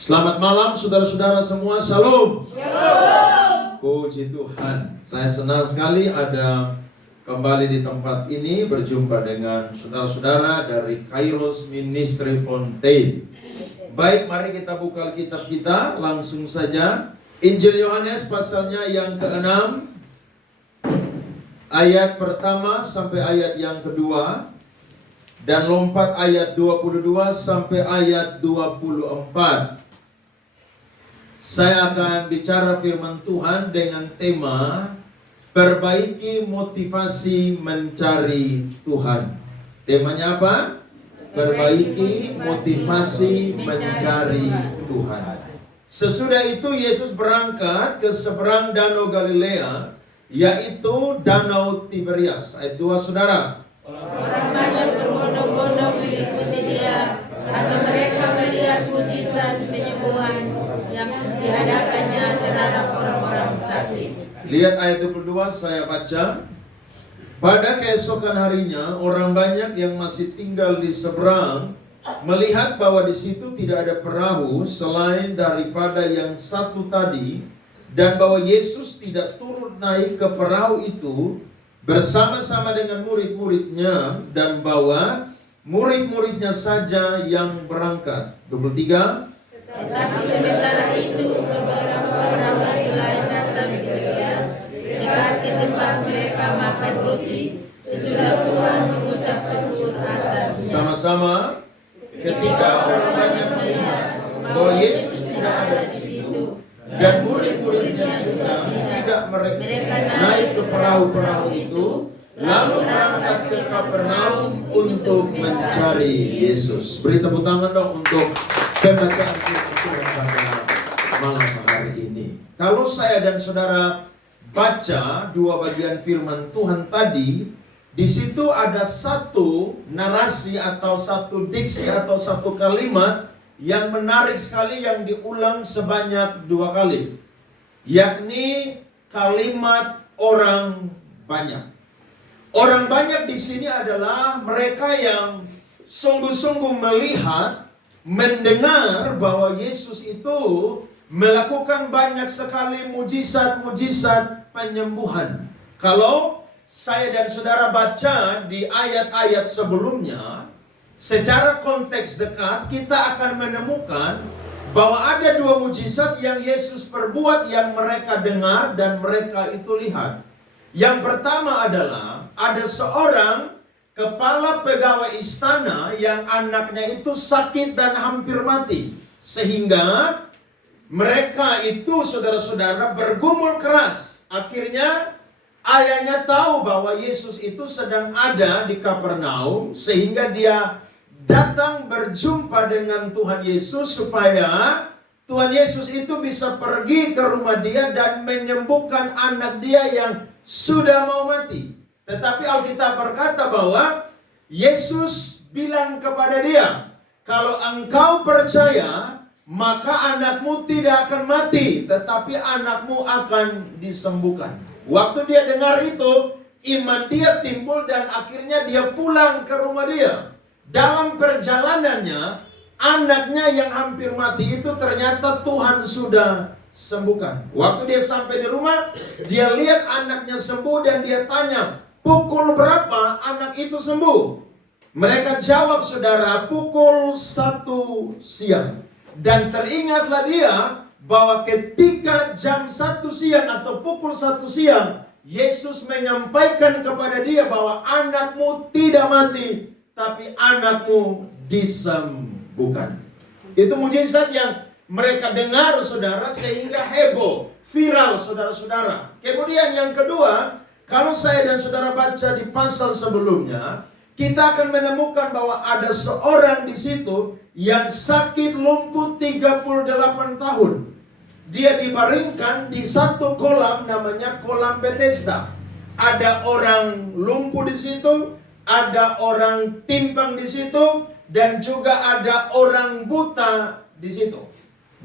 Selamat malam saudara-saudara semua, shalom. Shalom. Puji Tuhan, saya senang sekali ada kembali di tempat ini berjumpa dengan saudara-saudara dari Kairos Ministry Fontaine. Baik, mari kita buka kitab kita langsung saja. Injil Yohanes pasalnya yang ke-6, ayat pertama sampai ayat yang kedua. Dan lompat ayat 22 sampai ayat 24. Saya akan bicara firman Tuhan dengan tema perbaiki motivasi mencari Tuhan. Temanya apa? Perbaiki motivasi mencari Tuhan. Sesudah itu Yesus berangkat ke seberang Danau Galilea, yaitu Danau Tiberias. Ayat 2, saudara. Orang banyak berbondong-bondong mengikuti dia, karena mereka melihat mujizat penyembuhan yang diadakannya terhadap orang-orang sakit. Lihat ayat 22, saya baca. Pada keesokan harinya, orang banyak yang masih tinggal di seberang melihat bahwa di situ tidak ada perahu selain daripada yang satu tadi, dan bahwa Yesus tidak turun naik ke perahu itu bersama-sama dengan murid-muridnya, dan bahwa murid-muridnya saja yang berangkat. 23. Tetapi sementara itu beberapa orang dari lain datang ke Tiberias, dekat ke tempat mereka makan roti, sesudah Tuhan mengucap syukur atasnya. Sama-sama. Ketika orang banyak melihat bahwa Yesus tidak ada di situ, dan murid-muridnya juga tidak mereka naik ke perahu-perahu itu, lalu berangkat ke Kapernaum untuk mencari Yesus. Beri tepuk tangan dong untuk pembacaan firman Tuhan pada malam hari ini. Kalau saya dan saudara baca dua bagian firman Tuhan tadi, di situ ada satu narasi atau satu diksi atau satu kalimat yang menarik sekali yang diulang sebanyak 2 kali, yakni kalimat orang banyak. Orang banyak di sini adalah mereka yang sungguh-sungguh melihat, mendengar bahwa Yesus itu melakukan banyak sekali mujizat-mujizat penyembuhan. Kalau saya dan saudara baca di ayat-ayat sebelumnya, secara konteks dekat kita akan menemukan bahwa ada 2 mujizat yang Yesus perbuat yang mereka dengar dan mereka itu lihat. Yang pertama adalah ada seorang kepala pegawai istana yang anaknya itu sakit dan hampir mati. Sehingga mereka itu, saudara-saudara, bergumul keras. Akhirnya ayahnya tahu bahwa Yesus itu sedang ada di Kapernaum, sehingga dia datang berjumpa dengan Tuhan Yesus supaya Tuhan Yesus itu bisa pergi ke rumah dia dan menyembuhkan anak dia yang sudah mau mati. Tetapi Alkitab berkata bahwa Yesus bilang kepada dia, kalau engkau percaya, maka anakmu tidak akan mati, tetapi anakmu akan disembuhkan. Waktu dia dengar itu, iman dia timbul dan akhirnya dia pulang ke rumah dia. Dalam perjalanannya, anaknya yang hampir mati itu ternyata Tuhan sudah sembuhkan. Waktu dia sampai di rumah, dia lihat anaknya sembuh dan dia tanya, pukul berapa anak itu sembuh? Mereka jawab, saudara, pukul 1 siang. Dan teringatlah dia bahwa ketika jam 1 siang atau pukul 1 siang, Yesus menyampaikan kepada dia bahwa anakmu tidak mati, tapi anakmu disembuhkan. Itu mujizat yang mereka dengar, saudara, sehingga heboh, viral, saudara-saudara. Kemudian yang kedua, kalau saya dan saudara baca di pasal sebelumnya, kita akan menemukan bahwa ada seorang di situ yang sakit lumpuh 38 tahun. Dia dibaringkan di satu kolam namanya kolam Bethesda. Ada orang lumpuh di situ, ada orang timpang di situ, dan juga ada orang buta di situ.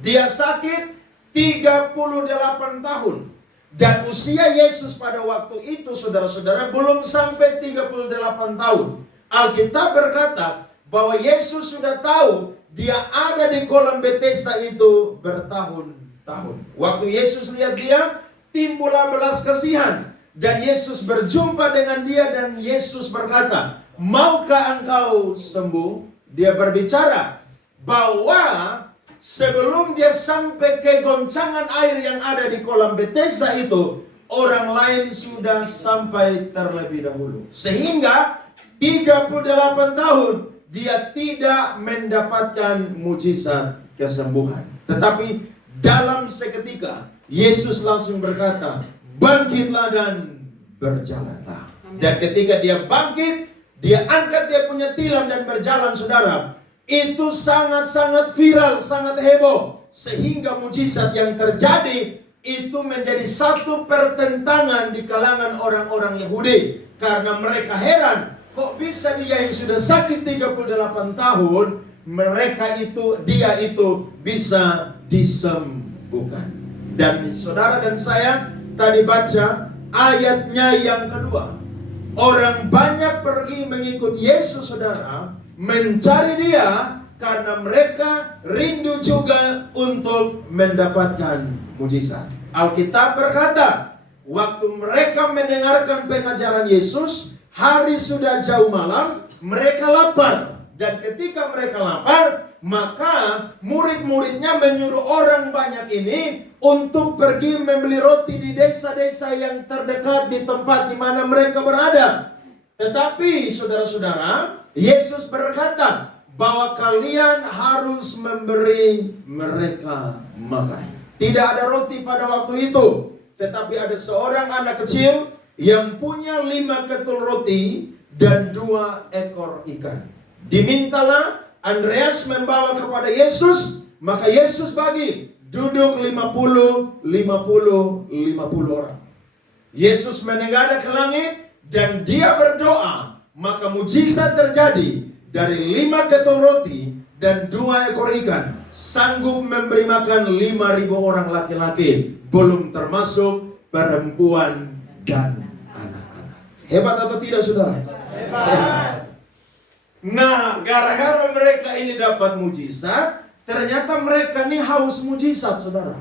Dia sakit 38 tahun. Dan usia Yesus pada waktu itu, saudara-saudara, belum sampai 38 tahun. Alkitab berkata bahwa Yesus sudah tahu dia ada di kolam Bethesda itu bertahun-tahun. Waktu Yesus lihat dia, timbullah belas kasihan. Dan Yesus berjumpa dengan dia dan Yesus berkata, maukah engkau sembuh? Dia berbicara bahwa sebelum dia sampai ke goncangan air yang ada di kolam Bethesda itu, orang lain sudah sampai terlebih dahulu. Sehingga 38 tahun dia tidak mendapatkan mujizat kesembuhan. Tetapi dalam seketika Yesus langsung berkata, bangkitlah dan berjalanlah. Dan ketika dia bangkit, dia angkat dia punya tilam dan berjalan, saudara. Itu sangat-sangat viral, sangat heboh. Sehingga mujizat yang terjadi itu menjadi satu pertentangan di kalangan orang-orang Yahudi. Karena mereka heran, kok bisa dia yang sudah sakit 38 tahun, dia itu bisa disembuhkan. Dan saudara dan saya tadi baca ayatnya yang kedua. Orang banyak pergi mengikut Yesus, saudara, mencari dia karena mereka rindu juga untuk mendapatkan mujizat. Alkitab berkata, waktu mereka mendengarkan pengajaran Yesus, hari sudah jauh malam, mereka lapar. Dan ketika mereka lapar, maka murid-muridnya menyuruh orang banyak ini untuk pergi membeli roti di desa-desa yang terdekat di tempat di mana mereka berada. Tetapi saudara-saudara, Yesus berkata bahwa kalian harus memberi mereka makan. Tidak ada roti pada waktu itu, tetapi ada seorang anak kecil yang punya 5 ketul roti dan 2 ekor ikan. Dimintalah Andreas membawa kepada Yesus, maka Yesus bagi, duduk 50 orang. Yesus menengadah ke langit dan dia berdoa, maka mujizat terjadi. Dari 5 ketul roti dan 2 ekor ikan, sanggup memberi makan 5.000 orang laki-laki, belum termasuk perempuan dan anak-anak. Hebat atau tidak, saudara? Hebat. Nah, gara-gara mereka ini dapat mujizat, ternyata mereka ini haus mujizat, saudara.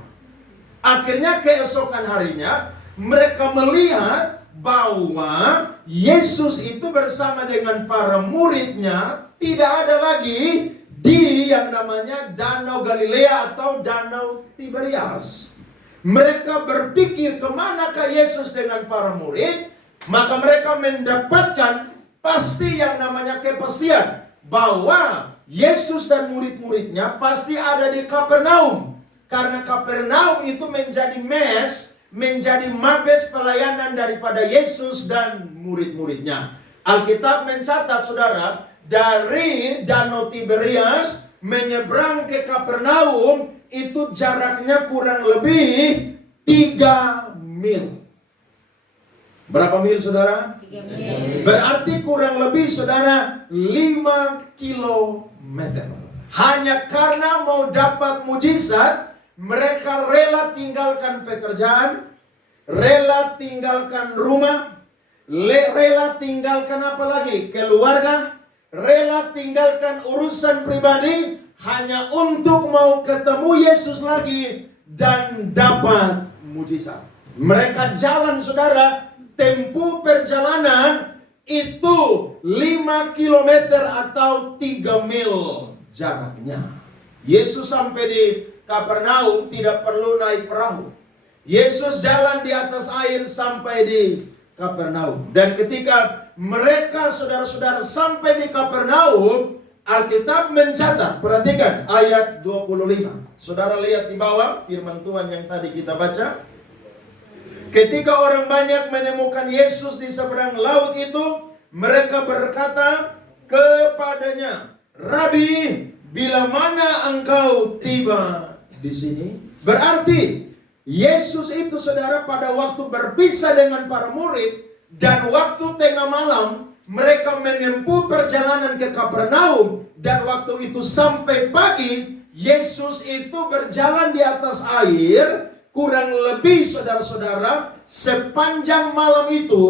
Akhirnya keesokan harinya, mereka melihat bahwa Yesus itu bersama dengan para muridnya tidak ada lagi di yang namanya Danau Galilea atau Danau Tiberias. Mereka berpikir kemanakah Yesus dengan para murid, maka mereka mendapatkan pasti yang namanya kepastian bahwa Yesus dan murid-muridnya pasti ada di Kapernaum. Karena Kapernaum itu menjadi menjadi mabes pelayanan daripada Yesus dan murid-muridnya. Alkitab mencatat, saudara, dari Danau Tiberias menyeberang ke Kapernaum itu jaraknya kurang lebih 3 mil. Berapa mil, saudara? 3 mil. Berarti kurang lebih, saudara, 5 kilometer. Hanya karena mau dapat mujizat, mereka rela tinggalkan pekerjaan, rela tinggalkan rumah, rela tinggalkan apa lagi? Keluarga, rela tinggalkan urusan pribadi, hanya untuk mau ketemu Yesus lagi dan dapat mujizat. Mereka jalan, saudara, tempuh perjalanan itu 5 kilometer atau 3 mil jaraknya. Yesus sampai di Kapernaum tidak perlu naik perahu. Yesus jalan di atas air sampai di Kapernaum. Dan ketika mereka, saudara-saudara, sampai di Kapernaum, Alkitab mencatat, perhatikan ayat 25. Saudara lihat di bawah firman Tuhan yang tadi kita baca. Ketika orang banyak menemukan Yesus di seberang laut itu, mereka berkata kepadanya, Rabi, bila mana engkau tiba di sini? Berarti Yesus itu, saudara, pada waktu berpisah dengan para murid dan waktu tengah malam mereka menempuh perjalanan ke Kapernaum, dan waktu itu sampai pagi Yesus itu berjalan di atas air kurang lebih, saudara-saudara, sepanjang malam itu,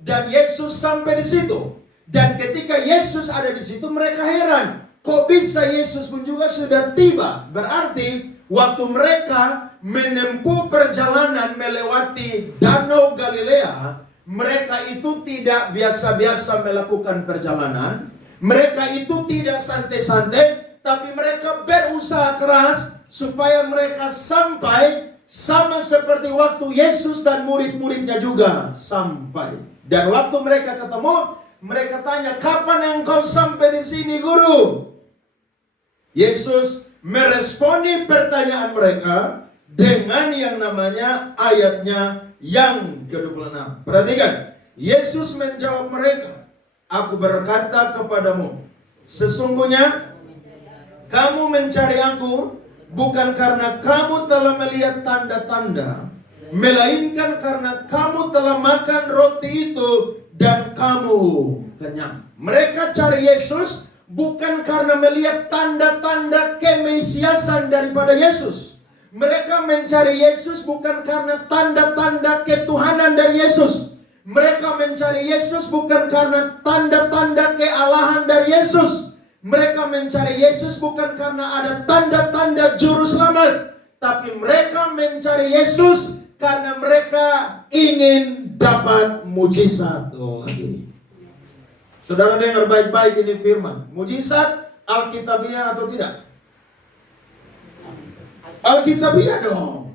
dan Yesus sampai di situ. Dan ketika Yesus ada di situ, mereka heran. kok bisa Yesus pun juga sudah tiba? Berarti waktu mereka menempuh perjalanan melewati Danau Galilea, mereka itu tidak biasa-biasa melakukan perjalanan. Mereka itu tidak santai-santai, tapi mereka berusaha keras supaya mereka sampai sama seperti waktu Yesus dan murid-muridnya juga sampai. Dan waktu mereka ketemu, mereka tanya, kapan engkau sampai di sini, Guru? Yesus meresponi pertanyaan mereka dengan yang namanya ayatnya yang ke-26. Perhatikan, Yesus menjawab mereka, aku berkata kepadamu, sesungguhnya kamu mencari aku bukan karena kamu telah melihat tanda-tanda, melainkan karena kamu telah makan roti itu dan kamu kenyang. Mereka cari Yesus bukan karena melihat tanda-tanda kemesiasan daripada Yesus. Mereka mencari Yesus bukan karena tanda-tanda ketuhanan dari Yesus. Mereka mencari Yesus bukan karena tanda-tanda kealahan dari Yesus. Mereka mencari Yesus bukan karena ada tanda-tanda juru selamat. Tapi mereka mencari Yesus karena mereka ingin dapat mujizat lagi. Saudara dengar baik-baik ini firman. Mujizat Alkitabiah atau tidak? Alkitabiah dong.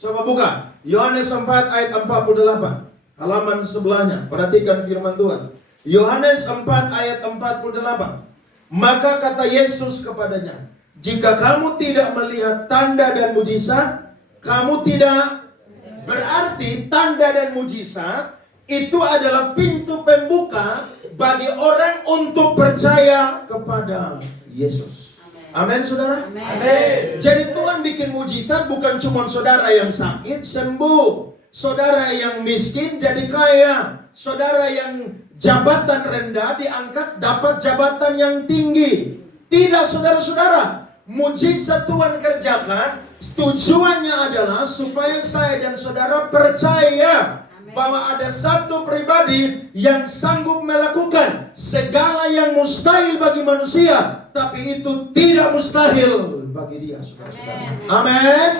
Coba buka Yohanes 4 ayat 48. Halaman sebelahnya. Perhatikan firman Tuhan. Yohanes 4 ayat 48. Maka kata Yesus kepadanya, jika kamu tidak melihat tanda dan mujizat, kamu tidak. Berarti tanda dan mujizat itu adalah pintu pembuka bagi orang untuk percaya kepada Yesus. Amin, saudara. Amin. Jadi Tuhan bikin mujizat bukan cuma saudara yang sakit sembuh, saudara yang miskin jadi kaya, saudara yang jabatan rendah diangkat dapat jabatan yang tinggi. Tidak, saudara-saudara. Mujizat Tuhan kerjakan tujuannya adalah supaya saya dan saudara percaya bahwa ada satu pribadi yang sanggup melakukan segala yang mustahil bagi manusia, tapi itu tidak mustahil bagi dia, saudara-saudara. Amin.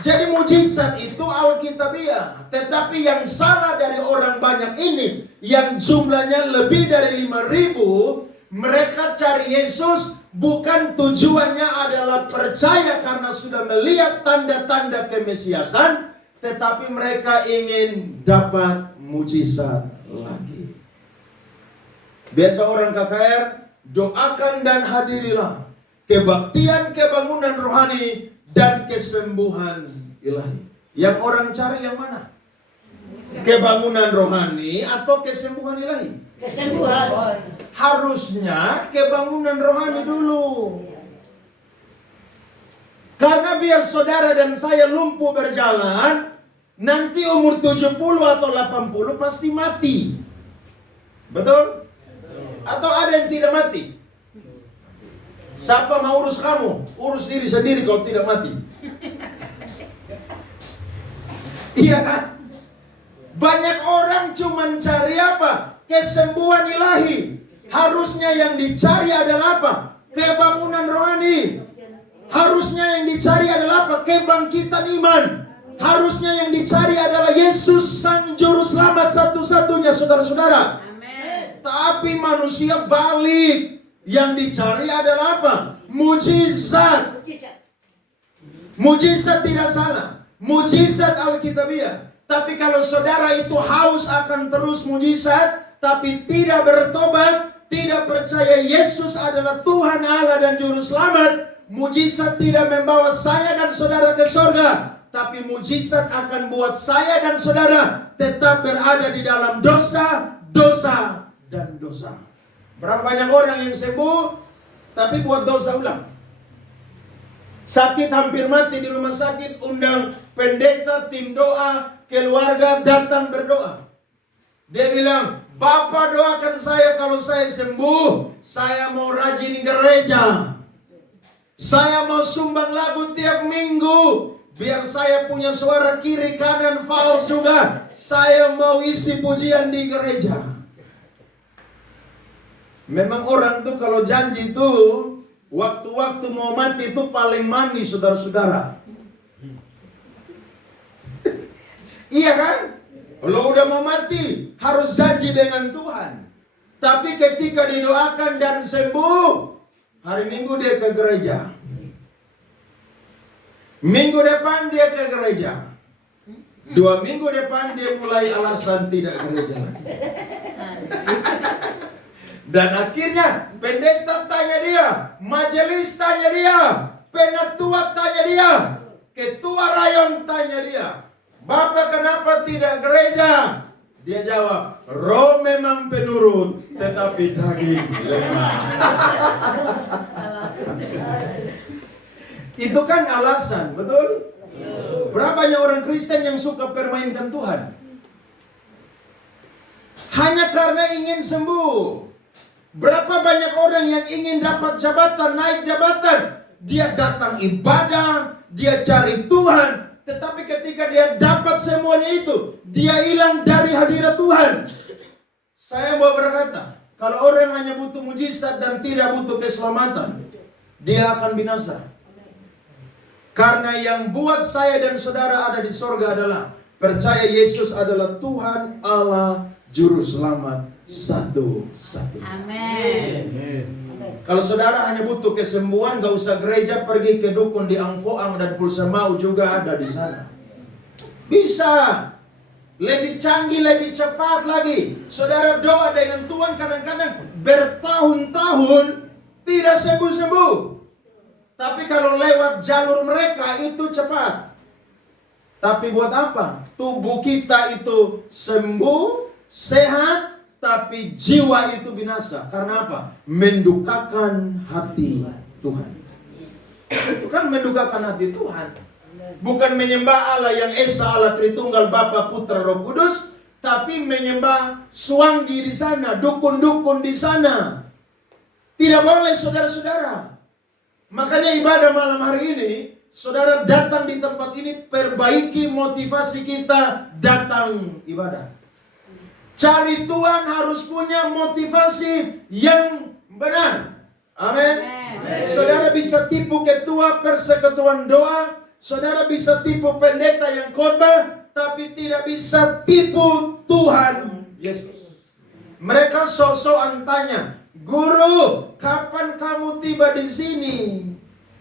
Jadi mujizat itu Alkitabiah. Tetapi yang salah dari orang banyak ini, yang jumlahnya lebih dari 5.000, mereka cari Yesus bukan tujuannya adalah percaya karena sudah melihat tanda-tanda kemesiasan, tetapi mereka ingin dapat mujizat lagi. Biasa orang KKR, doakan dan hadirilah kebaktian, kebangunan rohani, dan kesembuhan ilahi. Yang orang cari yang mana? Kebangunan rohani atau kesembuhan ilahi? Kesembuhan. Harusnya kebangunan rohani dulu. Karena biar saudara dan saya lumpuh berjalan, nanti umur 70 atau 80 pasti mati. Betul? Atau ada yang tidak mati? Siapa mau urus kamu? Urus diri sendiri kalau tidak mati. Iya kan? Banyak orang cuma cari apa? Kesembuhan ilahi. Harusnya yang dicari adalah apa? Kebangunan rohani. Harusnya yang dicari adalah apa? Kebangkitan iman. Harusnya yang dicari adalah Yesus Sang Juru Selamat satu-satunya, saudara-saudara. Amin. Tapi manusia balik. Yang dicari adalah apa? Mujizat. Mujizat tidak salah. Mujizat Alkitabiah. Tapi kalau saudara itu haus akan terus mujizat, tapi tidak bertobat, tidak percaya Yesus adalah Tuhan Allah dan Juru Selamat, mujizat tidak membawa saya dan saudara ke surga. Tapi mujizat akan buat saya dan saudara tetap berada di dalam dosa, dosa, dan dosa. Berapa banyak orang yang sembuh, tapi buat dosa ulang. Sakit hampir mati di rumah sakit, undang pendeta, tim doa, keluarga datang berdoa. Dia bilang, Bapak doakan saya kalau saya sembuh, saya mau rajin gereja. Saya mau sumbang lagu tiap minggu, biar saya punya suara kiri kanan fals juga. Saya mau isi pujian di gereja. Memang orang tuh kalau janji itu waktu-waktu mau mati itu paling manis, saudara-saudara. Iya kan? Kalau udah mau mati harus janji dengan Tuhan. Tapi ketika didoakan dan sembuh, hari Minggu dia ke gereja. Minggu depan dia ke gereja. 2 minggu depan dia mulai alasan tidak gereja lagi. Dan akhirnya pendeta tanya dia, majelis tanya dia, penatua tanya dia, ketua rayon tanya dia, Bapak kenapa tidak gereja? Dia jawab, roh memang penurut, tetapi daging lemah. Itu kan alasan, betul? Berapa banyak orang Kristen yang suka permainkan Tuhan? Hanya karena ingin sembuh. Berapa banyak orang yang ingin dapat jabatan, naik jabatan. Dia datang ibadah, dia cari Tuhan. Tetapi ketika dia dapat semuanya itu, dia hilang dari hadirat Tuhan. Saya mau berkata, kalau orang hanya butuh mujizat dan tidak butuh keselamatan, dia akan binasa. Karena yang buat saya dan saudara ada di sorga adalah percaya Yesus adalah Tuhan Allah Juru Selamat satu-satunya. Amin. Kalau saudara hanya butuh kesembuhan, gak usah gereja, pergi ke dukun di Angfoang dan Pulsa Mau juga ada di sana. Bisa. Lebih canggih, lebih cepat lagi. Saudara doa dengan Tuhan kadang-kadang bertahun-tahun tidak sembuh-sembuh. Tapi kalau lewat jalur mereka itu cepat. Tapi buat apa? Tubuh kita itu sembuh, sehat, tapi jiwa itu binasa. Karena apa? Mendukakan hati Tuhan. Itu kan mendukakan hati Tuhan. Bukan menyembah Allah yang Esa, Allah Tritunggal, Bapa, Putra, Roh Kudus, tapi menyembah suanggi di sana, dukun-dukun di sana. Tidak boleh, saudara-saudara. Makanya ibadah malam hari ini, saudara datang di tempat ini, perbaiki motivasi kita datang ibadah. Cari Tuhan harus punya motivasi yang benar. Amin. Saudara bisa tipu ketua persekutuan doa, saudara bisa tipu pendeta yang khotbah, tapi tidak bisa tipu Tuhan Yesus. Mereka sok-sokan tanya, Guru, kapan kamu tiba di sini?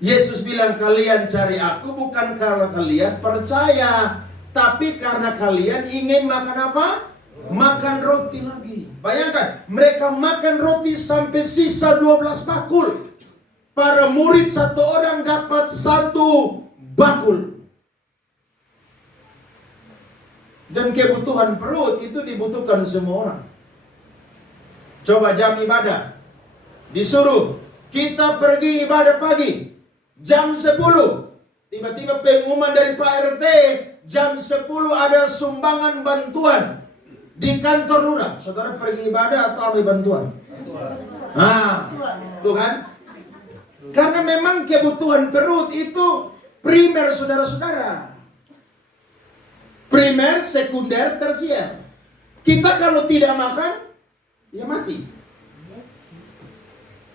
Yesus bilang, kalian cari aku bukan karena kalian percaya, tapi karena kalian ingin makan apa? Makan roti lagi. Bayangkan, mereka makan roti sampai sisa 12 bakul. Para murid satu orang dapat 1 bakul. Dan kebutuhan perut itu dibutuhkan semua orang. Coba jam ibadah. Disuruh kita pergi ibadah pagi. Jam 10. Tiba-tiba pengumuman dari Pak RT. Jam 10 ada sumbangan bantuan. Di kantor lurah. Saudara pergi ibadah atau ambil bantuan? Tuhan. Karena memang kebutuhan perut itu primer, saudara-saudara. Primer, sekunder, tersier. Kita kalau tidak makan, ya mati.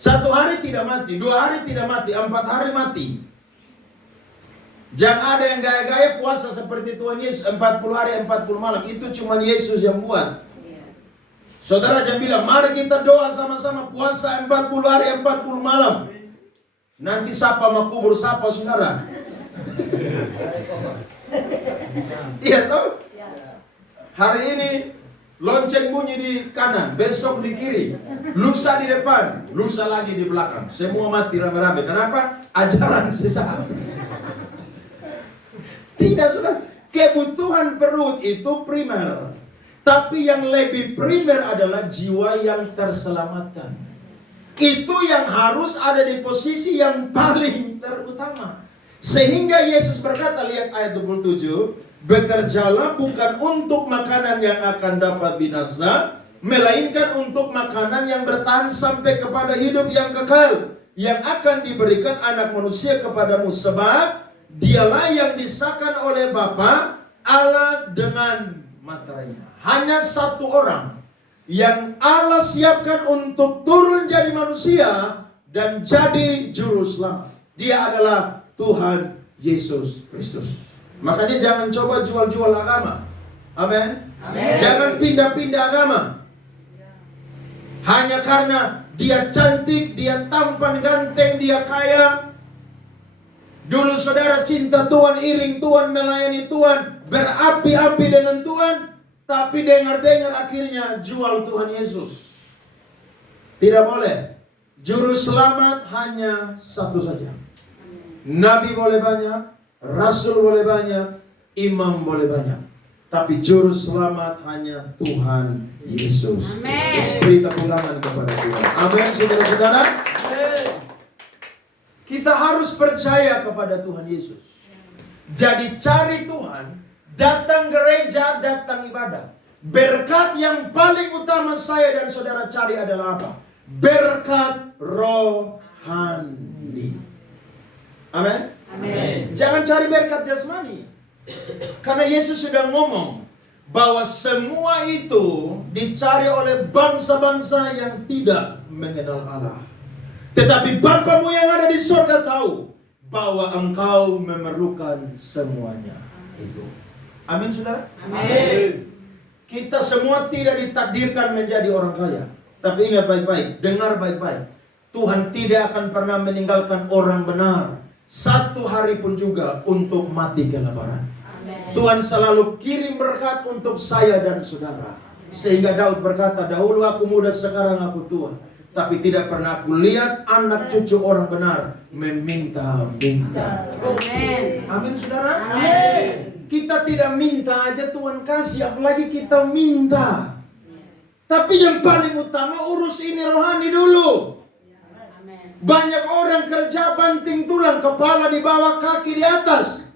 1 hari tidak mati, 2 hari tidak mati, 4 hari mati. Jangan ada yang gaya-gaya puasa seperti Tuhan Yesus 40 hari 40 malam. Itu cuma Yesus yang buat. Saudara jangan bilang, mari kita doa sama-sama puasa 40 hari 40 malam. Nanti siapa mau kubur siapa, saudara? Iya toh? Hari ini lonceng bunyi di kanan, besok di kiri, lusa di depan, lusa lagi di belakang. Semua mati rame-rame. Kenapa? Ajaran sesat. Tidak, saudara. Kebutuhan perut itu primer. Tapi yang lebih primer adalah jiwa yang terselamatkan. Itu yang harus ada di posisi yang paling terutama. Sehingga Yesus berkata, lihat ayat 27, bekerjalah bukan untuk makanan yang akan dapat binasa, melainkan untuk makanan yang bertahan sampai kepada hidup yang kekal, yang akan diberikan anak manusia kepadamu. Sebab dialah yang disahkan oleh Bapa Allah dengan materainya. Hanya 1 orang yang Allah siapkan untuk turun jadi manusia dan jadi juru selamat. Dia adalah Tuhan Yesus Kristus. Makanya jangan coba jual-jual agama. Amin. Jangan pindah-pindah agama. Hanya karena dia cantik, dia tampan, ganteng, dia kaya. Dulu saudara cinta Tuhan, iring Tuhan, melayani Tuhan, berapi-api dengan Tuhan. Tapi dengar-dengar akhirnya jual Tuhan Yesus. Tidak boleh. Juru selamat hanya satu saja. Nabi boleh banyak, Rasul boleh banyak, imam boleh banyak. Tapi juru selamat hanya Tuhan Yesus Kristus. Beri tepuk tangan kepada Tuhan. Amin, saudara-saudara. Kita harus percaya kepada Tuhan Yesus. Jadi cari Tuhan. Datang gereja, datang ibadah. Berkat yang paling utama saya dan saudara cari adalah apa? Berkat rohani. Amin? Jangan cari berkat jasmani. Karena Yesus sudah ngomong bahwa semua itu dicari oleh bangsa-bangsa yang tidak mengenal Allah. Tetapi Bapamu yang ada di surga tahu bahwa engkau memerlukan semuanya itu. Amin, saudara? Amin. Kita semua tidak ditakdirkan menjadi orang kaya. Tapi ingat baik-baik, dengar baik-baik. Tuhan tidak akan pernah meninggalkan orang benar satu hari pun juga untuk mati kelaparan. Amin. Tuhan selalu kirim berkat untuk saya dan saudara. Sehingga Daud berkata, dahulu aku muda, sekarang aku tua. Tapi tidak pernah aku lihat anak cucu orang benar meminta-minta. Amin. Amin, saudara? Amin. Kita tidak minta aja Tuhan kasih, apalagi kita minta. Tapi yang paling utama urus ini rohani dulu. Amin. Banyak orang kerja banting tulang, kepala di bawah, kaki di atas.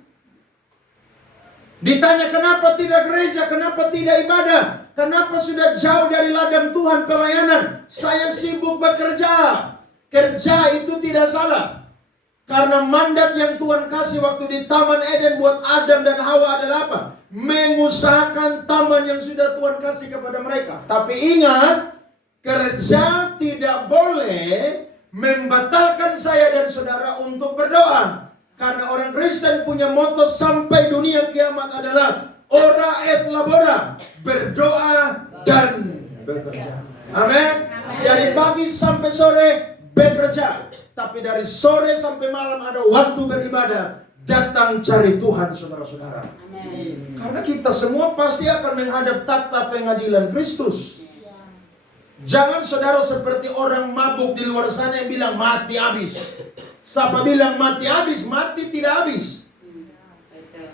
Ditanya kenapa tidak gereja, kenapa tidak ibadah, kenapa sudah jauh dari ladang Tuhan pelayanan. Saya sibuk bekerja. Kerja itu tidak salah. Karena mandat yang Tuhan kasih waktu di Taman Eden buat Adam dan Hawa adalah apa? Mengusahakan taman yang sudah Tuhan kasih kepada mereka. Tapi ingat, kerja tidak boleh membatalkan saya dan saudara untuk berdoa. Karena orang Kristen punya moto sampai dunia kiamat adalah ora et labora, berdoa dan bekerja. Amin. Dari pagi sampai sore bekerja. Tapi dari sore sampai malam ada waktu beribadah. Datang cari Tuhan, saudara-saudara. Amin. Karena kita semua pasti akan menghadap takhta pengadilan Kristus. Jangan saudara seperti orang mabuk di luar sana yang bilang mati habis. Siapa bilang mati habis? Mati tidak habis.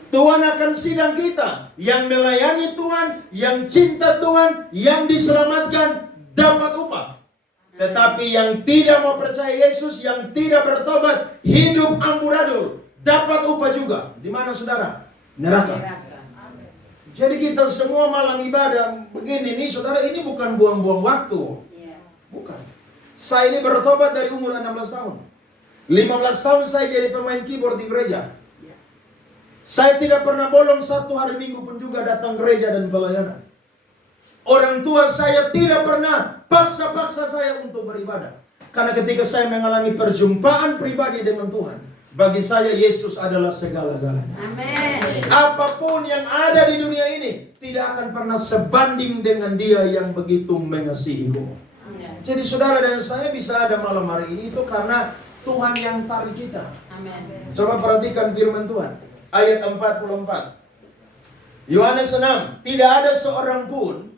Tuhan akan sidang kita. Yang melayani Tuhan, yang cinta Tuhan, yang diselamatkan dapat upah. Tetapi yang tidak mau percaya Yesus, yang tidak bertobat, hidup amburadul, dapat upah juga. Di mana saudara? Neraka. Jadi kita semua malam ibadah begini nih saudara, ini bukan buang-buang waktu. Bukan. Saya ini bertobat dari umur 16 tahun. 15 tahun saya jadi pemain keyboard di gereja. Saya tidak pernah bolong satu hari minggu pun juga datang gereja dan pelayanan. Orang tua saya tidak pernah paksa-paksa saya untuk beribadah. Karena ketika saya mengalami perjumpaan pribadi dengan Tuhan, bagi saya Yesus adalah segala-galanya. Amin. Apapun yang ada di dunia ini tidak akan pernah sebanding dengan Dia yang begitu mengasihiku. Jadi saudara dan saya bisa ada malam hari ini itu karena Tuhan yang tarik kita. Amin. Coba perhatikan firman Tuhan. Ayat 44. Yohanes 6. Tidak ada seorang pun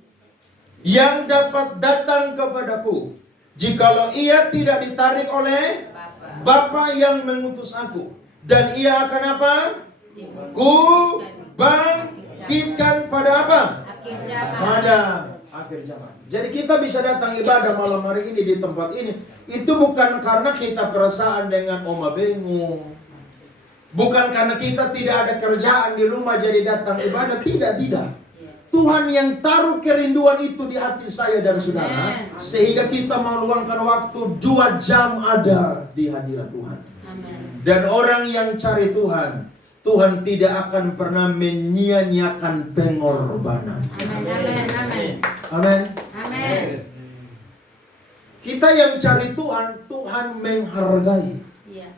yang dapat datang kepadaku jikalau ia tidak ditarik oleh Bapa yang mengutus aku. Dan ia akan apa? Ku bangkitkan pada apa? Pada akhir zaman. Jadi kita bisa datang ibadah malam hari ini di tempat ini. Itu bukan karena kita perasaan dengan Oma Bengu. Bukan karena kita tidak ada kerjaan di rumah jadi datang ibadah. Tidak. Tuhan yang taruh kerinduan itu di hati saya dan saudara. Sehingga kita meluangkan waktu 2 jam ada di hadirat Tuhan. Dan orang yang cari Tuhan, Tuhan tidak akan pernah menyia-nyiakan pengorbanan. Amin. Amin. Kita yang cari Tuhan, Tuhan menghargai. Iya.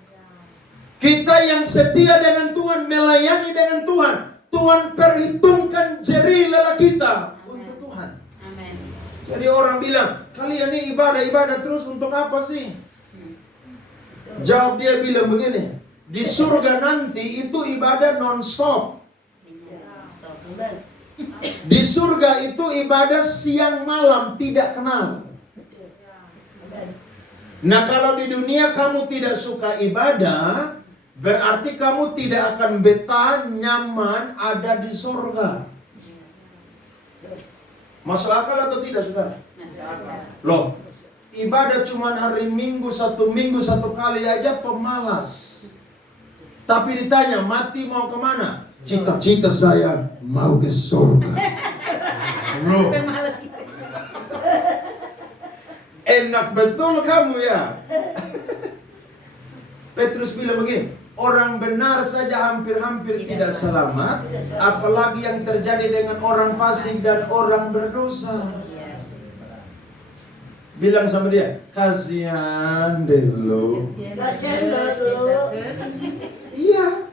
Kita yang setia dengan Tuhan, melayani dengan Tuhan, Tuhan perhitungkan jeri lelah kita untuk Tuhan. Amin. Jadi orang bilang, kalian ini ibadah terus untuk apa sih? Jawab dia bilang begini, di surga nanti itu ibadah non-stop. Di surga itu ibadah siang malam tidak kenal. Nah kalau di dunia kamu tidak suka ibadah, berarti kamu tidak akan betah nyaman ada di surga. Masuk akal atau tidak saudara? Loh, ibadah cuma hari minggu satu kali aja pemalas. Tapi ditanya, mati mau kemana? Cita-cita saya mau ke surga. Loh, enak betul kamu ya. Petrus bilang begini, orang benar saja hampir-hampir tidak selamat, apalagi yang terjadi dengan orang fasik dan orang berdosa. Bilang sama dia, kasihan deh lo. Kasihan dulu. Iya.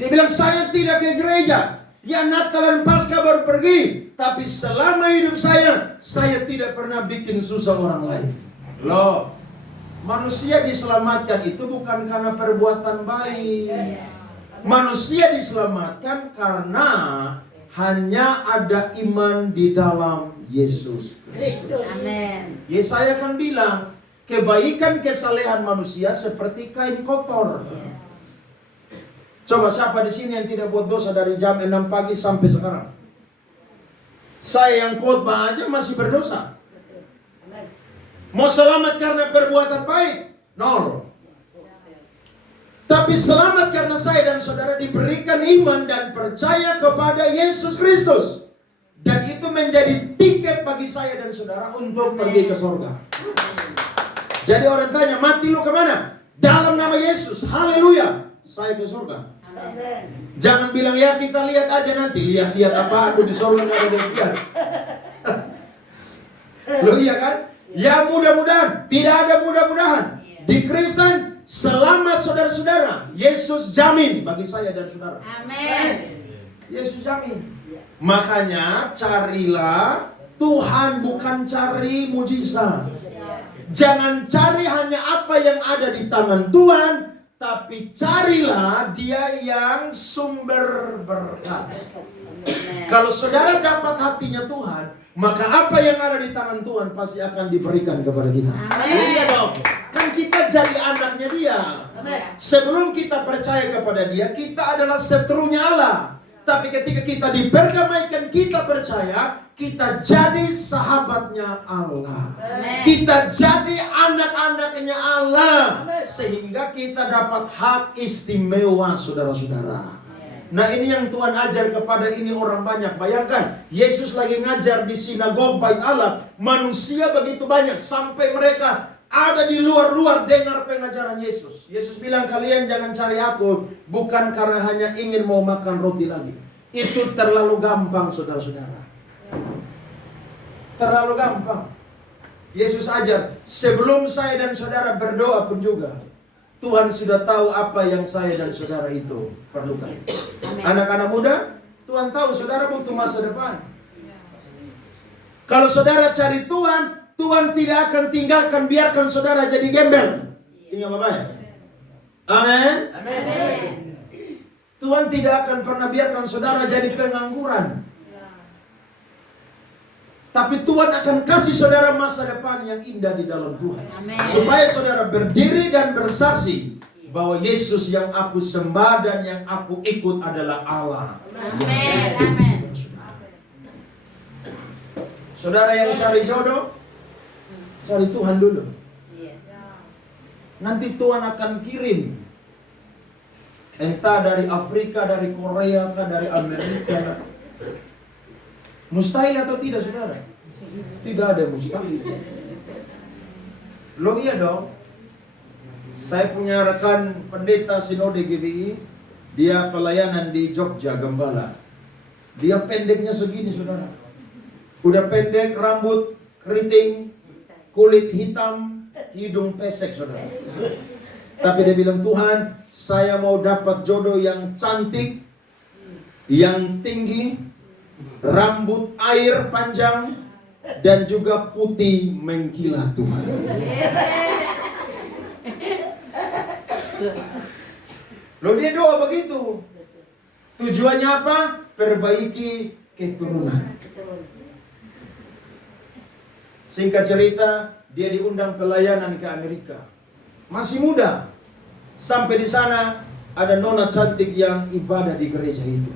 Dia bilang, saya tidak ke gereja. Ya Natal dan Paskah baru pergi. Tapi selama hidup saya tidak pernah bikin susah orang lain. Loh, manusia diselamatkan itu bukan karena perbuatan baik. Manusia diselamatkan karena hanya ada iman di dalam Yesus Kristus. Amin. Yesaya kan bilang, kebaikan kesalehan manusia seperti kain kotor. Coba siapa di sini yang tidak buat dosa dari jam 6 pagi sampai sekarang? Saya yang khotbah aja masih berdosa. Mau selamat karena perbuatan baik? Nol. Tapi selamat karena saya dan saudara diberikan iman dan percaya kepada Yesus Kristus. Dan itu menjadi tiket bagi saya dan saudara untuk pergi ke surga. Jadi orang tanya, mati lu kemana? Dalam nama Yesus, haleluya, saya ke surga. Jangan bilang, ya kita lihat aja nanti. Lihat apa, aku di surga gak ada lihat. Loh iya kan? Ya mudah-mudahan, tidak ada mudah-mudahan. Di Kristen, selamat saudara-saudara. Yesus jamin bagi saya dan saudara. Amin. Yesus jamin. Makanya carilah Tuhan, bukan cari mujizat. Jangan cari hanya apa yang ada di tangan Tuhan, tapi carilah Dia yang sumber berkat. Kalau saudara dapat hatinya Tuhan, maka apa yang ada di tangan Tuhan pasti akan diberikan kepada kita. Iya dong. Kan kita jadi anaknya Dia. Sebelum kita percaya kepada Dia, kita adalah seterunya Allah. Tapi ketika kita diperdamaikan, kita percaya, kita jadi sahabatnya Allah. Kita jadi anak-anaknya Allah. Sehingga kita dapat hak istimewa, saudara-saudara. Nah ini yang Tuhan ajar kepada ini orang banyak. Bayangkan, Yesus lagi ngajar di sinagog Bait Allah. Manusia begitu banyak, sampai mereka ada di luar-luar dengar pengajaran Yesus. Yesus bilang, kalian jangan cari aku bukan karena hanya ingin mau makan roti lagi. Itu terlalu gampang, saudara-saudara. Terlalu gampang. Yesus ajar, sebelum saya dan saudara berdoa pun juga, Tuhan sudah tahu apa yang saya dan saudara itu perlukan. Anak-anak muda, Tuhan tahu saudara butuh masa depan. Kalau saudara cari Tuhan, Tuhan tidak akan tinggalkan, biarkan saudara jadi gembel. Ingat Bapak ya? Amin. Tuhan tidak akan pernah biarkan saudara jadi pengangguran. Tapi Tuhan akan kasih saudara masa depan yang indah di dalam Tuhan. Supaya saudara berdiri dan bersaksi bahwa Yesus yang aku sembah dan yang aku ikut adalah Allah. Amin. Saudara yang cari jodoh, cari Tuhan dulu. Nanti Tuhan akan kirim. Entah dari Afrika, dari Korea, dari Amerika. Mustahil atau tidak, saudara? Tidak ada mustahil. Loh iya dong. Saya punya rekan pendeta Sinode GBI. Dia pelayanan di Jogja, Gembala. Dia pendeknya segini, saudara. Udah pendek, rambut keriting, kulit hitam, hidung pesek, saudara. Tapi dia bilang, Tuhan, saya mau dapat jodoh yang cantik, yang tinggi, rambut air panjang, dan juga putih mengkilat, Tuhan. Loh, dia doa begitu. Tujuannya apa? Perbaiki keturunan. Singkat cerita, dia diundang pelayanan ke Amerika. Masih muda. Sampai di sana ada nona cantik yang ibadah di gereja itu.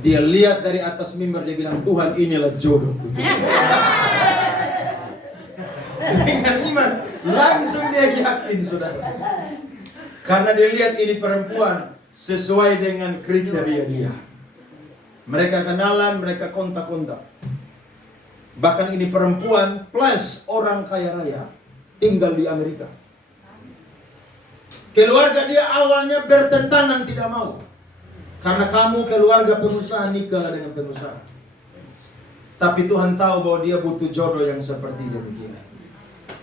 Dia lihat dari atas mimbar, dia bilang, Tuhan, inilah jodoh. Dengan iman, langsung dia yakin, saudara. Karena dia lihat ini perempuan sesuai dengan kriteria dia. Mereka kenalan, mereka kontak-kontak. Bahkan ini perempuan plus orang kaya raya tinggal di Amerika. Keluarga dia awalnya bertentangan, tidak mau. Karena kamu keluarga pengusaha, nikahlah dengan pengusaha. Tapi Tuhan tahu bahwa dia butuh jodoh yang seperti demikian.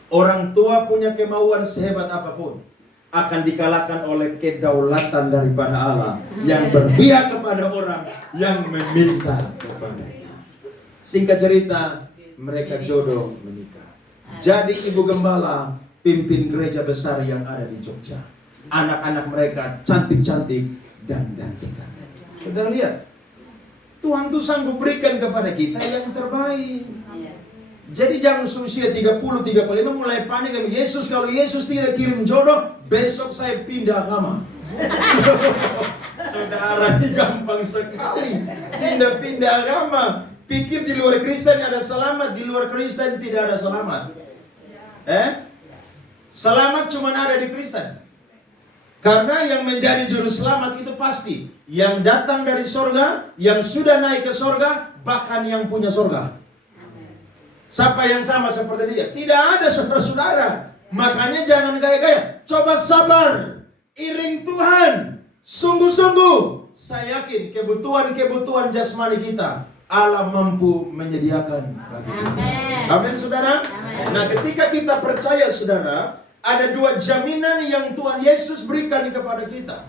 Orang tua punya kemauan sehebat apapun akan dikalahkan oleh kedaulatan daripada Allah yang berpihak kepada orang yang meminta kepadanya. Singkat cerita, mereka jodoh menikah. Jadi ibu gembala pimpin gereja besar yang ada di Jogja. Anak-anak mereka cantik-cantik dan ganteng-ganteng. Saudara lihat, Tuhan tuh sanggup berikan kepada kita yang terbaik. Jadi jangan usia 30-35 mulai panik. Yesus, kalau Yesus tidak kirim jodoh, besok saya pindah agama. Saudara, ini gampang sekali. Pindah-pindah agama. Pikir di luar Kristen ada selamat, di luar Kristen tidak ada selamat. Selamat cuma ada di Kristen. Karena yang menjadi juru selamat itu pasti yang datang dari sorga, yang sudah naik ke sorga, bahkan yang punya sorga. Siapa yang sama seperti dia? Tidak ada, saudara-saudara. Makanya jangan gaya-gaya. Coba sabar, iring Tuhan, sungguh-sungguh. Saya yakin kebutuhan-kebutuhan jasmani kita Allah mampu menyediakan bagi kita. Amin, saudara. Nah, ketika kita percaya, saudara, ada dua jaminan yang Tuhan Yesus berikan kepada kita.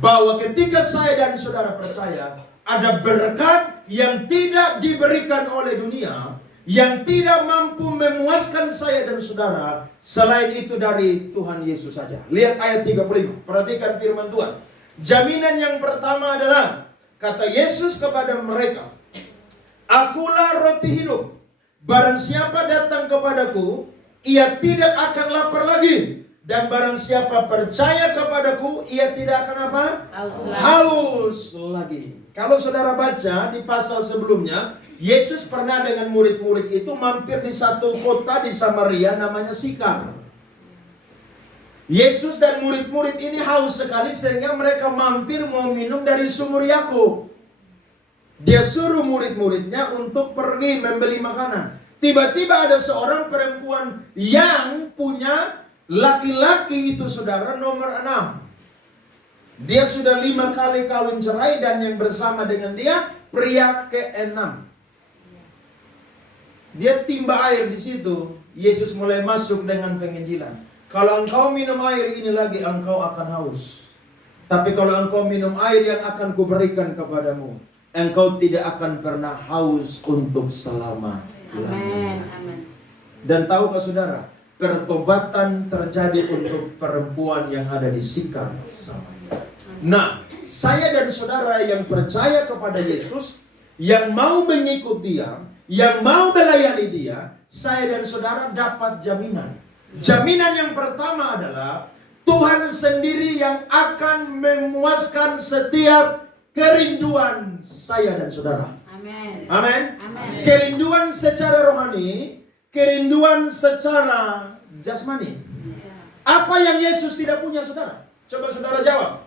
Bahwa ketika saya dan saudara percaya, ada berkat yang tidak diberikan oleh dunia, yang tidak mampu memuaskan saya dan saudara, selain itu dari Tuhan Yesus saja. Lihat ayat 35, perhatikan firman Tuhan. Jaminan yang pertama adalah, kata Yesus kepada mereka, Akulah roti hidup. Barang siapa datang kepadaku, ia tidak akan lapar lagi. Dan barang siapa percaya kepadaku, ia tidak akan apa? Haus lagi. Kalau saudara baca di pasal sebelumnya, Yesus pernah dengan murid-murid itu mampir di satu kota di Samaria namanya Sikar. Yesus dan murid-murid ini haus sekali sehingga mereka mampir mau minum dari sumur Yakub. Dia suruh murid-muridnya untuk pergi membeli makanan. Tiba-tiba ada seorang perempuan yang punya laki-laki itu, saudara, nomor 6. Dia sudah 5 kali kawin cerai dan yang bersama dengan dia pria ke-6. Dia timba air di situ. Yesus mulai masuk dengan penginjilan. Kalau engkau minum air ini lagi, engkau akan haus. Tapi kalau engkau minum air yang akan kuberikan kepadamu, engkau tidak akan pernah haus untuk selama-lamanya. Dan tahukah saudara, pertobatan terjadi untuk perempuan yang ada di Sikar Samaria. Nah, saya dan saudara yang percaya kepada Yesus, yang mau mengikut dia, yang mau melayani dia, saya dan saudara dapat jaminan. Jaminan yang pertama adalah Tuhan sendiri yang akan memuaskan setiap kerinduan saya dan saudara. Amin. Amin. Kerinduan secara rohani, kerinduan secara jasmani. Apa yang Yesus tidak punya, saudara? Coba saudara jawab.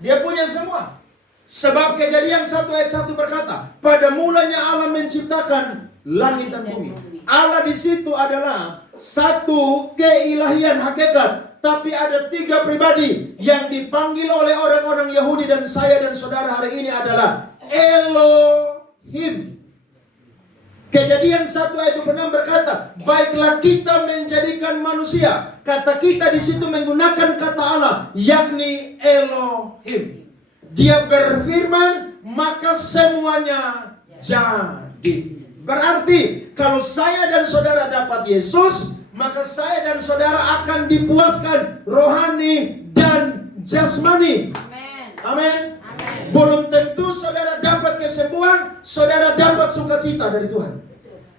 Dia punya semua. Sebab Kejadian 1 ayat 1 berkata, pada mulanya Allah menciptakan langit dan bumi. Allah di situ adalah satu keilahian hakikat. Tapi ada 3 pribadi yang dipanggil oleh orang-orang Yahudi dan saya dan saudara hari ini adalah Elohim. Kejadian 1 ayat 26 berkata, baiklah kita menjadikan manusia. Kata kita di situ menggunakan kata Allah, yakni Elohim. Dia berfirman, maka semuanya jadi. Berarti kalau saya dan saudara dapat Yesus, maka saya dan saudara akan dipuaskan rohani dan jasmani. Amin. Belum tentu saudara dapat kesembuhan, saudara dapat sukacita dari Tuhan.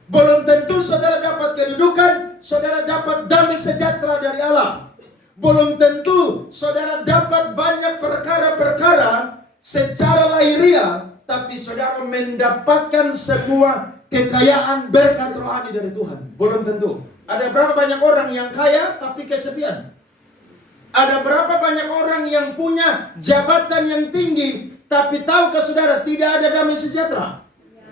Belum tentu saudara dapat kedudukan, saudara dapat damai sejahtera dari Allah. Belum tentu saudara dapat banyak perkara-perkara secara lahiriah, tapi saudara mendapatkan sebuah kekayaan berkat rohani dari Tuhan. Belum tentu. Ada berapa banyak orang yang kaya tapi kesepian? Ada berapa banyak orang yang punya jabatan yang tinggi, tapi tahukah saudara tidak ada damai sejahtera?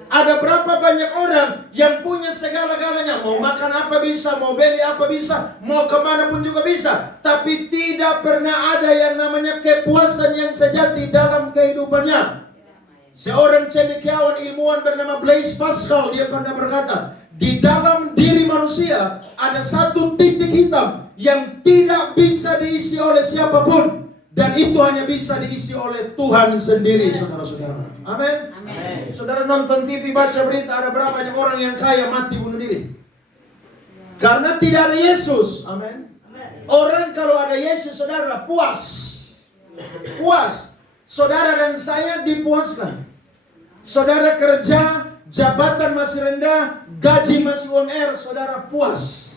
Ada berapa banyak orang yang punya segala-galanya, mau makan apa bisa, mau beli apa bisa, mau kemana pun juga bisa, tapi tidak pernah ada yang namanya kepuasan yang sejati dalam kehidupannya. Seorang cendekiawan ilmuwan bernama Blaise Pascal, dia pernah berkata, di dalam diri manusia ada satu titik hitam yang tidak bisa diisi oleh siapapun, dan itu hanya bisa diisi oleh Tuhan sendiri, saudara-saudara. Amin. Saudara nonton TV, baca berita, ada berapa banyak orang yang kaya mati bunuh diri karena tidak ada Yesus. Amin. Orang kalau ada Yesus, saudara puas. Saudara dan saya dipuaskan. Saudara kerja, jabatan masih rendah, gaji masih UMR, saudara puas.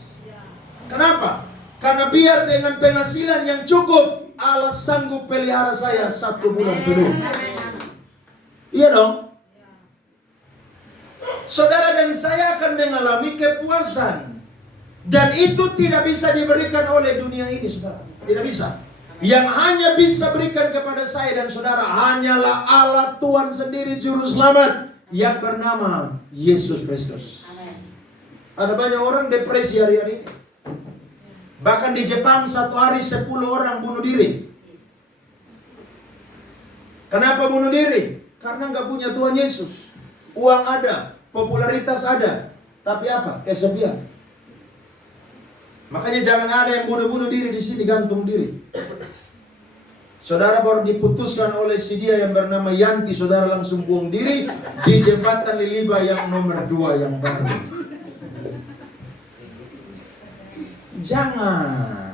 Kenapa? Karena biar dengan penghasilan yang cukup, Allah sanggup pelihara saya 1 bulan penuh. Iya dong. Saudara dan saya akan mengalami kepuasan. Dan itu tidak bisa diberikan oleh dunia ini, saudara. Tidak bisa. Yang hanya bisa berikan kepada saya dan saudara hanyalah Allah Tuhan sendiri, Juru Selamat, yang bernama Yesus Kristus. Ada banyak orang depresi hari-hari ini. Bahkan di Jepang 1 hari 10 orang bunuh diri. Kenapa bunuh diri? Karena nggak punya Tuhan Yesus. Uang ada, popularitas ada, tapi apa? Kesepian. Makanya jangan ada yang bunuh-bunuh diri di sini, gantung diri. Saudara baru diputuskan oleh si dia yang bernama Yanti, saudara langsung buang diri di jembatan Liliba yang nomor 2 yang baru. Jangan.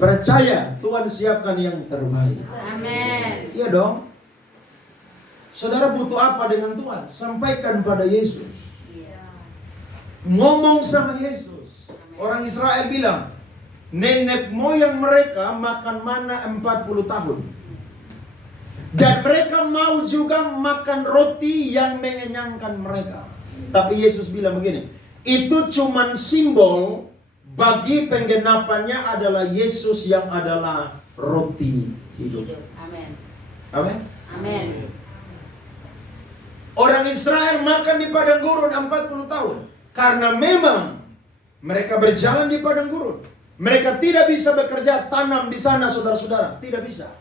Percaya Tuhan siapkan yang terbaik. Amin. Iya dong. Saudara butuh apa dengan Tuhan? Sampaikan pada Yesus. Ngomong sama Yesus. Orang Israel bilang, nenek moyang mereka makan mana 40 tahun. Dan mereka mau juga makan roti yang mengenyangkan mereka. Tapi Yesus bilang begini, itu cuman simbol, bagi penggenapannya adalah Yesus yang adalah roti hidup. Amin. Amin. Amin. Orang Israel makan di padang gurun 40 tahun. Karena memang mereka berjalan di padang gurun. Mereka tidak bisa bekerja tanam di sana, saudara-saudara. Tidak bisa.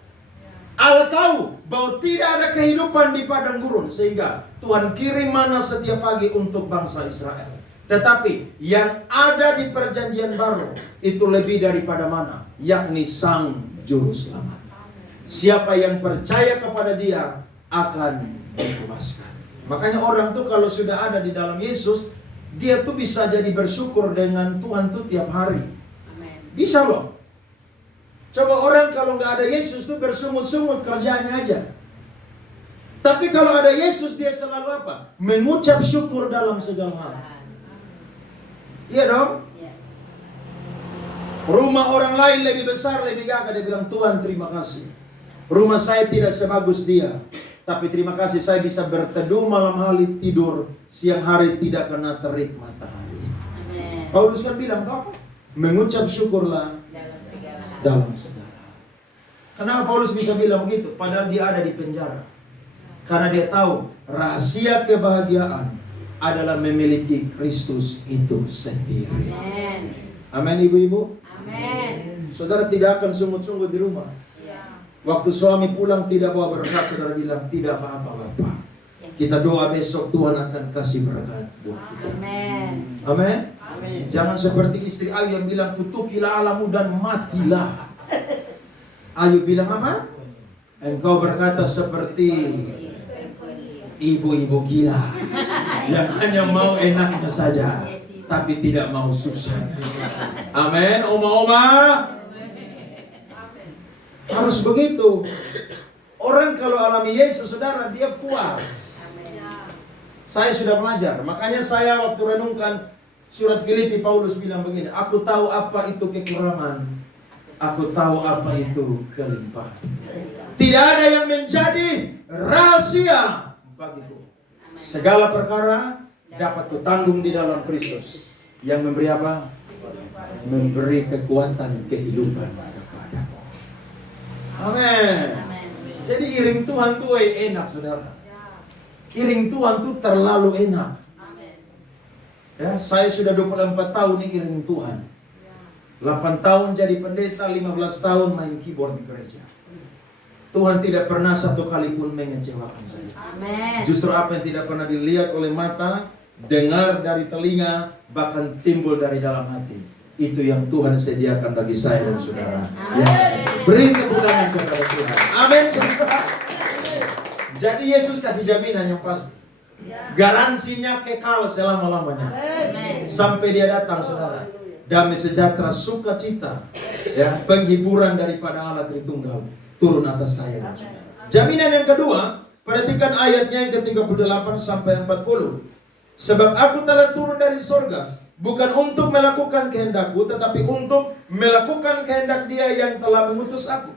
Allah tahu bahwa tidak ada kehidupan di padang gurun. Sehingga Tuhan kirim mana setiap pagi untuk bangsa Israel. Tetapi yang ada di perjanjian baru itu lebih daripada mana? Yakni Sang Juru Selamat. Siapa yang percaya kepada Dia akan dibebaskan. Makanya orang tuh kalau sudah ada di dalam Yesus, dia tuh bisa jadi bersyukur dengan Tuhan tuh tiap hari. Bisa loh. Coba orang kalau nggak ada Yesus tuh bersungut-sungut kerjaannya aja. Tapi kalau ada Yesus dia selalu apa? Mengucap syukur dalam segala hal. Iya dong? Rumah orang lain lebih besar, lebih gagah, dia bilang Tuhan terima kasih. Rumah saya tidak sebagus dia, tapi terima kasih saya bisa berteduh malam hari, tidur siang hari tidak kena terik matahari. Amen. Paulus kan bilang apa? Mengucap syukurlah dalam segala hal. Kenapa Paulus bisa bilang begitu? Padahal dia ada di penjara. Karena dia tahu rahasia kebahagiaan adalah memiliki Kristus itu sendiri. Amen. Amin ibu-ibu. Amin. Saudara tidak akan sungut-sungut di rumah. Waktu suami pulang tidak bawa berkat, saudara bilang tidak apa-apa Bapak. Kita doa besok Tuhan akan kasih berkat buat kita. Amin. Amin. Amin. Jangan seperti istri Ayub yang bilang, kutukilah Allahmu dan matilah. Ayub bilang apa? Engkau berkata seperti ibu-ibu gila yang hanya mau enaknya saja, tapi tidak mau susahnya. Amin. Oma-oma, harus begitu. Orang kalau alami Yesus, saudara, dia puas. Saya sudah belajar. Makanya saya waktu renungkan surat Filipi, Paulus bilang begini, aku tahu apa itu kekurangan, aku tahu apa itu kelimpahan. Tidak ada yang menjadi rahasia bagiku. Segala perkara dapat kutanggung di dalam Kristus yang memberi apa? Memberi kekuatan kehidupan kepadaku. Amin. Jadi iring Tuhan tuh enak, saudara. Iring Tuhan tuh terlalu enak. Ya, saya sudah 24 tahun nih iring Tuhan. 8 tahun jadi pendeta, 15 tahun main keyboard di gereja. Tuhan tidak pernah satu kali pun mengecewakan saya. Amin. Justru apa yang tidak pernah dilihat oleh mata, dengar dari telinga, bahkan timbul dari dalam hati, itu yang Tuhan sediakan bagi saya dan saudara. Ya, beri tepuk tangan kepada Tuhan. Amin, saudara. Jadi Yesus kasih jaminan yang pasti. Garansinya kekal selama-lamanya. Sampai dia datang, saudara. Damai sejahtera, sukacita, ya, penghiburan daripada Allah Tritunggal turun atas saya dan saudara. Jaminan yang kedua, perhatikan ayatnya yang ke-38 sampai 40. Sebab aku telah turun dari sorga, bukan untuk melakukan kehendakku, tetapi untuk melakukan kehendak Dia yang telah mengutus aku.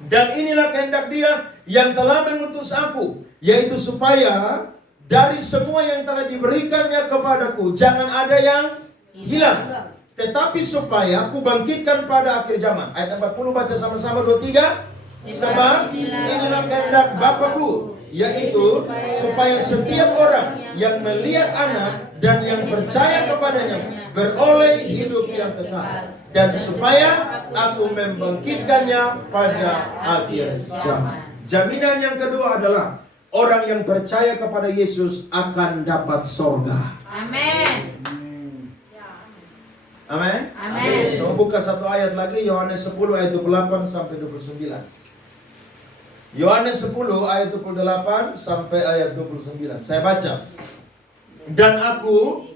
Dan inilah kehendak Dia yang telah mengutus aku, yaitu supaya dari semua yang telah diberikannya kepadaku, jangan ada yang hilang, tetapi supaya aku bangkitkan pada akhir zaman. Ayat 40 baca sama-sama 23. Sebab inilah kehendak Bapakku, yaitu supaya setiap orang yang melihat anak dan yang percaya kepadanya beroleh hidup yang kekal, dan supaya aku membangkitkannya pada akhir zaman. Jaminan yang kedua adalah orang yang percaya kepada Yesus akan dapat sorga. Amin. Amin. Amin. Coba buka satu ayat lagi, Yohanes 10 ayat 28 sampai 29. Yohanes 10 ayat 28 sampai ayat 29. Saya baca. Dan aku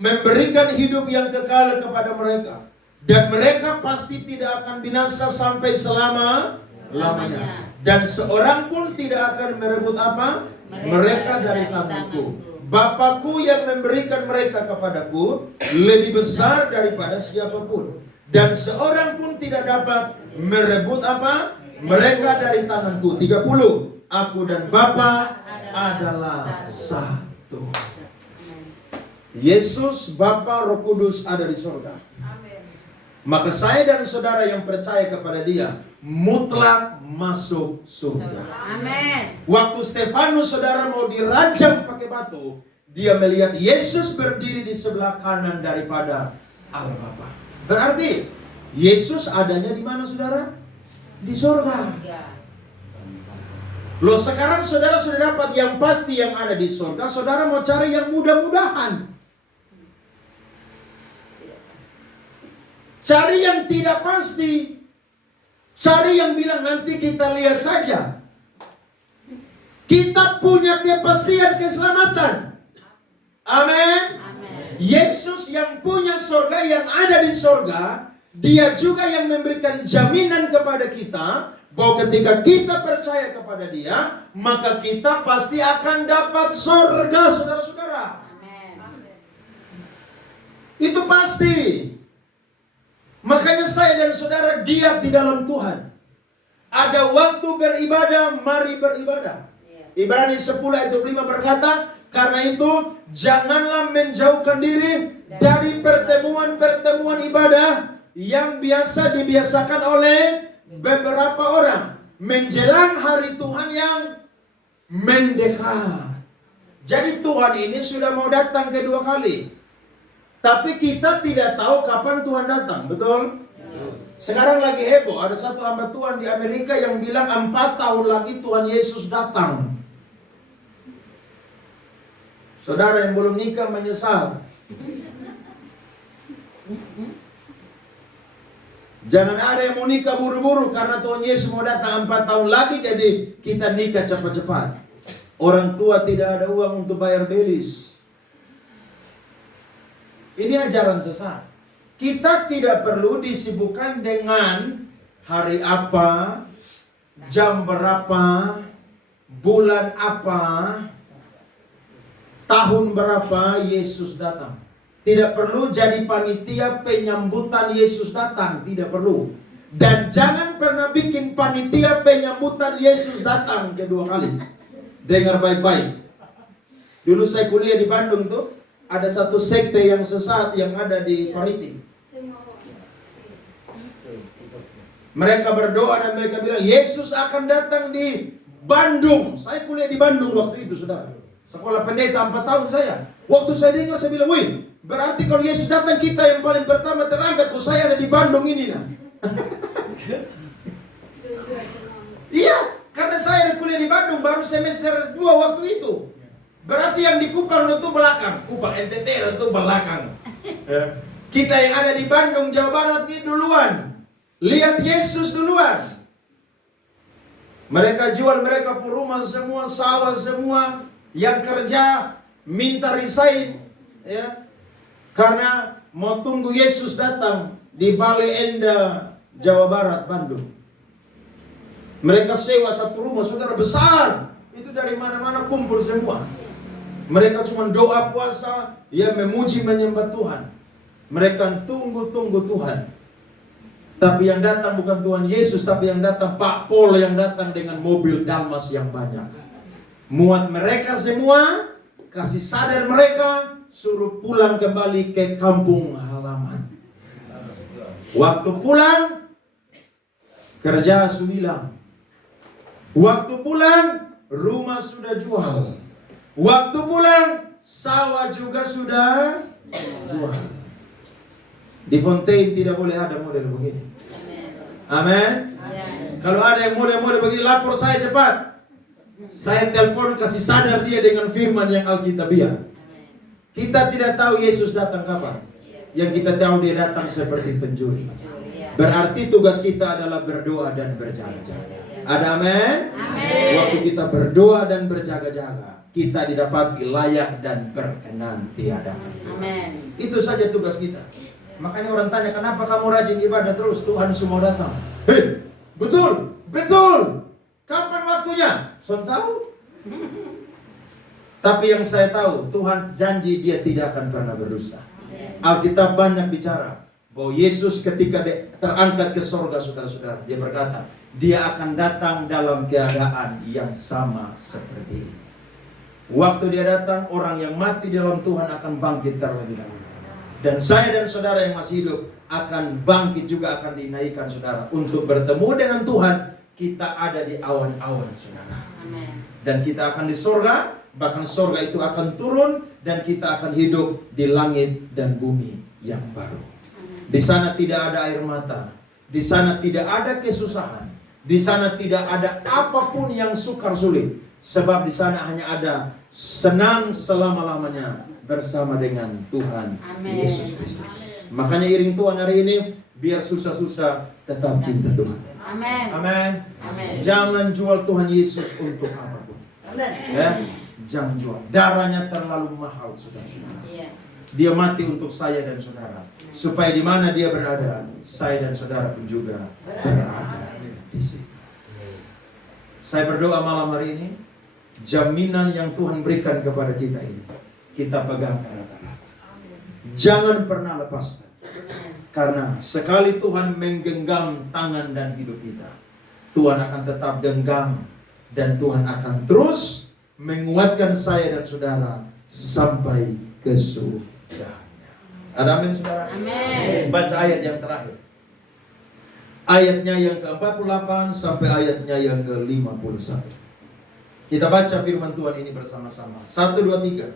memberikan hidup yang kekal kepada mereka, dan mereka pasti tidak akan binasa sampai selama-lamanya. Dan seorang pun tidak akan merebut apa? Mereka dari tanganku. Bapakku yang memberikan mereka kepadaku lebih besar daripada siapapun, dan seorang pun tidak dapat merebut apa? Mereka dari tanganku. 30. Aku dan Bapa adalah satu. Yesus, Bapa, Roh Kudus ada di surga. Maka saya dan saudara yang percaya kepada Dia mutlak masuk surga. Amin. Waktu Stefanus, saudara, mau dirajam pakai batu, dia melihat Yesus berdiri di sebelah kanan daripada Allah Bapa. Berarti Yesus adanya di mana, saudara? Di surga. Loh, sekarang saudara sudah dapat yang pasti yang ada di surga, saudara mau cari yang mudah-mudahan. Cari yang tidak pasti. Cari yang bilang nanti kita lihat saja. Kita punya kepastian keselamatan. Amin. Yesus yang punya surga, yang ada di surga, Dia juga yang memberikan jaminan kepada kita bahwa ketika kita percaya kepada Dia, maka kita pasti akan dapat surga, saudara-saudara. Itu pasti. Makanya saya dan saudara giat di dalam Tuhan. Ada waktu beribadah, mari beribadah. Ibrani 10 ayat 25 berkata, karena itu janganlah menjauhkan diri dari pertemuan-pertemuan ibadah yang biasa dibiasakan oleh beberapa orang menjelang hari Tuhan yang mendekat. Jadi Tuhan ini sudah mau datang kedua kali, tapi kita tidak tahu kapan Tuhan datang, betul? Sekarang lagi heboh, ada satu hamba Tuhan di Amerika yang bilang 4 tahun lagi Tuhan Yesus datang. Saudara yang belum nikah menyesal. Jangan ada yang mau nikah buru-buru karena Tuhan Yesus mau datang 4 tahun lagi, jadi kita nikah cepat-cepat. Orang tua tidak ada uang untuk bayar belis. Ini ajaran sesat. Kita tidak perlu disibukkan dengan hari apa, jam berapa, bulan apa, tahun berapa Yesus datang. Tidak perlu jadi panitia penyambutan Yesus datang. Tidak perlu. Dan jangan pernah bikin panitia penyambutan Yesus datang kedua kali. Dengar baik-baik. Dulu saya kuliah di Bandung tuh, ada satu sekte yang sesat yang ada di Pariti. Mereka berdoa dan mereka bilang, Yesus akan datang di Bandung. Saya kuliah di Bandung waktu itu, saudara. Sekolah pendeta 4 tahun saya. Waktu saya dengar, saya bilang, wih, berarti kalau Yesus datang, kita yang paling pertama terangkat. Kok saya ada di Bandung ini, nah. Iya, karena saya kuliah di Bandung baru semester 2 waktu itu. Berarti yang di Kupang itu belakang. Kupang NTT itu belakang. Kita yang ada di Bandung, Jawa Barat ini duluan. Lihat Yesus duluan. Mereka jual, mereka pun rumah semua, sawah semua. Yang kerja minta resign, ya, karena mau tunggu Yesus datang di Bale Endah, Jawa Barat, Bandung. Mereka sewa satu rumah, saudara, besar. Itu dari mana-mana kumpul semua. Mereka cuma doa puasa, ya, memuji menyembah Tuhan. Mereka tunggu Tuhan. Tapi yang datang bukan Tuhan Yesus, tapi yang datang Pak Pol yang datang dengan mobil Dalmas yang banyak. Muat mereka semua, kasih sadar mereka, suruh pulang kembali ke kampung halaman. Waktu pulang, kerja sudah. Waktu pulang, rumah sudah jual. Waktu pulang, sawah juga sudah jual. Di Fontaine tidak boleh ada model begini. Amin. Kalau ada yang model-model begini, lapor saya cepat. Saya telepon, kasih sadar dia dengan firman yang Alkitabiah. Kita tidak tahu Yesus datang kapan. Yang kita tahu dia datang seperti pencuri. Berarti tugas kita adalah berdoa dan berjaga-jaga. Ada amin? Waktu kita berdoa dan berjaga-jaga, kita didapati layak dan berkenan di hadapan Tuhan. Itu saja tugas kita. Makanya orang tanya, kenapa kamu rajin ibadah terus? Tuhan semua datang. Hei, betul. Kapan waktunya? Saya tahu. Tapi yang saya tahu, Tuhan janji dia tidak akan pernah berdusta. Alkitab banyak bicara bahwa Yesus ketika terangkat ke sorga, saudara-saudara, dia berkata, dia akan datang dalam keadaan yang sama seperti ini. Waktu dia datang, orang yang mati dalam Tuhan akan bangkit terlebih dahulu. Dan saya dan saudara yang masih hidup akan bangkit juga, akan dinaikkan, saudara, untuk bertemu dengan Tuhan. Kita ada di awan-awan, saudara. Amen. Dan kita akan di sorga, bahkan sorga itu akan turun, dan kita akan hidup di langit dan bumi yang baru. Amen. Di sana tidak ada air mata, di sana tidak ada kesusahan, di sana tidak ada apapun yang sukar sulit, sebab di sana hanya ada senang selama-lamanya bersama dengan Tuhan. Amen. Yesus Kristus. Makanya iring Tuhan hari ini, biar susah-susah tetap cinta Tuhan. Amin. Amin. Jangan jual Tuhan Yesus untuk apapun. Amin. Ya, jangan jual. Darahnya terlalu mahal, saudara-saudara. Iya. Dia mati untuk saya dan saudara, supaya di mana dia berada, saya dan saudara pun juga berada di situ. Saya berdoa malam hari ini, jaminan yang Tuhan berikan kepada kita ini, kita pegang erat-erat. Jangan pernah lepaskan. Karena sekali Tuhan menggenggam tangan dan hidup kita, Tuhan akan tetap genggam, dan Tuhan akan terus menguatkan saya dan saudara sampai ke surga. Ada amin, saudara? Amin. Baca ayat yang terakhir. Ayatnya yang ke-48 sampai ayatnya yang ke-51. Kita baca firman Tuhan ini bersama-sama. 1, 2, 3.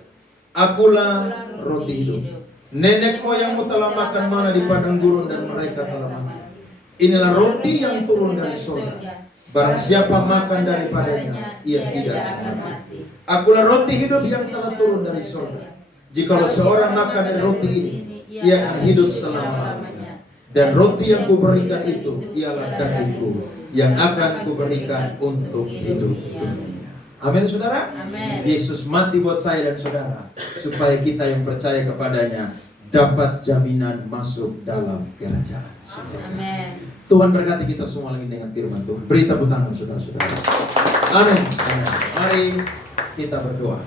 Akulah roti hidup. Nenek moyangmu telah makan mana di padang gurun dan mereka telah mati. Inilah roti yang turun dari surga, Barang siapa makan daripadanya, ia tidak akan mati. Akulah roti hidup yang telah turun dari surga. Jikalau seorang makan dari roti ini, ia akan hidup selama-lamanya. Dan roti yang kuberikan itu ialah dagingku yang akan kuberikan untuk hidup dunia. Amin, saudara. Amin. Yesus mati buat saya dan saudara, supaya kita yang percaya kepadanya dapat jaminan masuk dalam kerajaan surga. Amin. Tuhan berkati kita semua lagi dengan firman Tuhan. Beri tepuk tangan saudara-saudara. Amin. Amin. Mari kita berdoa.